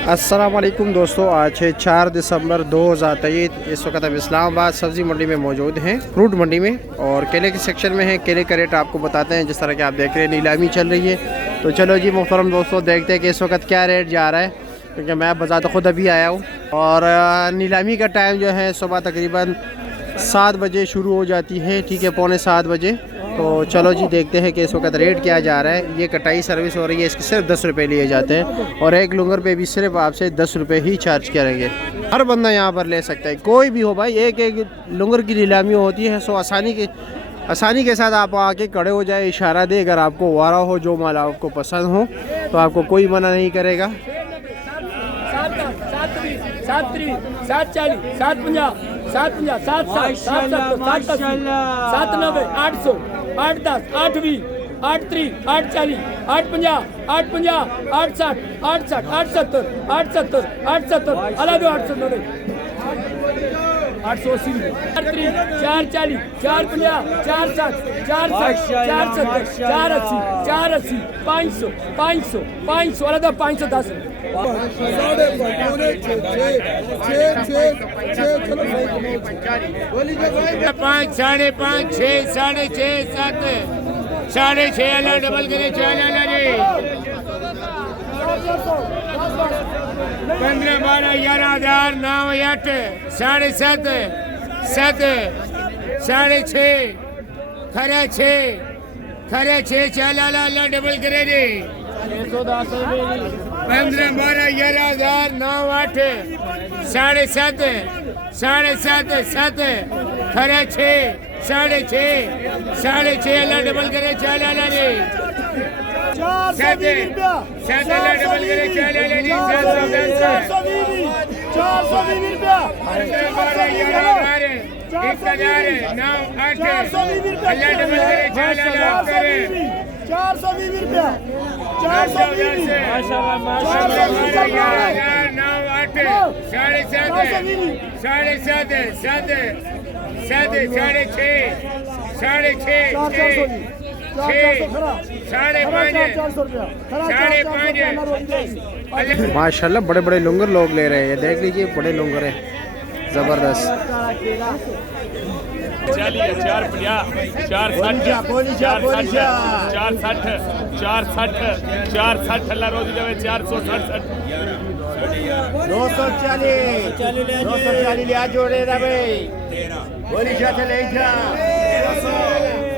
अस्सलाम वालेकुम दोस्तों, आज है 4 दिसंबर 2023। इस वक्त हम इस्लामाबाद सब्ज़ी मंडी में मौजूद हैं, फ्रूट मंडी में, और केले के सेक्शन में है। केले का रेट आपको बताते हैं। जिस तरह के आप देख रहे हैं नीलामी चल रही है, तो चलो जी मोहतरम दोस्तों देखते हैं कि इस वक्त क्या रेट जा रहा है, क्योंकि मैं बाज़ार तो ख़ुद अभी आया हूँ। और नीलामी का टाइम जो है सुबह तकरीबन 7 बजे शुरू हो जाती है, ठीक है, पौने 7 बजे। तो चलो जी देखते हैं कि इस वक्त रेट क्या जा रहा है। ये कटाई सर्विस हो रही है, इसके सिर्फ 10 रुपये लिए जाते हैं, और एक लुंगर पे भी सिर्फ आपसे 10 रुपये ही चार्ज करेंगे। हर बंदा यहाँ पर ले सकता है, कोई भी हो भाई। एक एक लुंगर की नीलामी होती है, सो आसानी के साथ आप आके खड़े हो जाए, इशारा दे। अगर आपको वारा हो, जो माल आपको पसंद हो, तो आपको कोई मना नहीं करेगा। 880 440 450 460 500 अलग 510 5 साढ़े 5 6 साढ़े 6 7 साढ़े 6 अला डबल करे 4 अला जी 15 12 11 1000 9 8 साढ़े 7 7 साढ़े 6 खरे 6 4 अला डबल करे जी 15 12 11 1000 9 8 साढ़े 7 7 खरे 6 साढ़े 6 अला डबल करे 4 अला जी 7 अला डबल करे 4 अला जी 420 रुपया 1000 9 8 अला डबल करे 4 अला 420 रुपया 420 9 8 साढ़े 7 साढ़े 7 साढ़े 6 साढ़े 5 माशाल्लाह बड़े बड़े लुंगर लोग ले रहे हैं। ये देख लीजिए, बड़े लुंगर है, ज़बरदस्त। 450 460 अल्लाह रोजी देवे 460 240 लिया जोड़े रे भाई बोली जाते ले जा 1000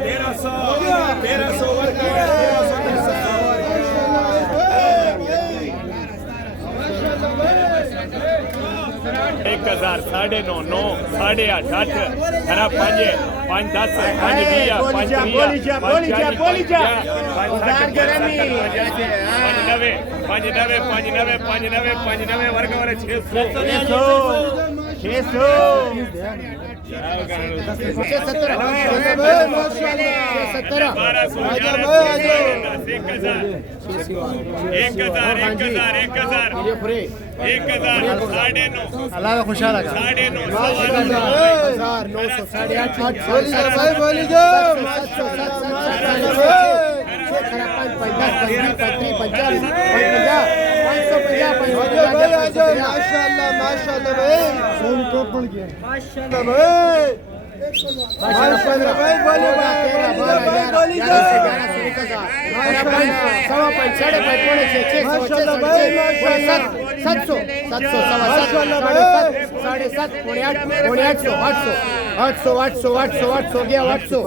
9.5 9 8.5 8 खरा 5 5 10 5 20 5 5 वर्ग वाले 600 अल्लाह का खुशहाल रखा। 800 800 800 800 800 800 800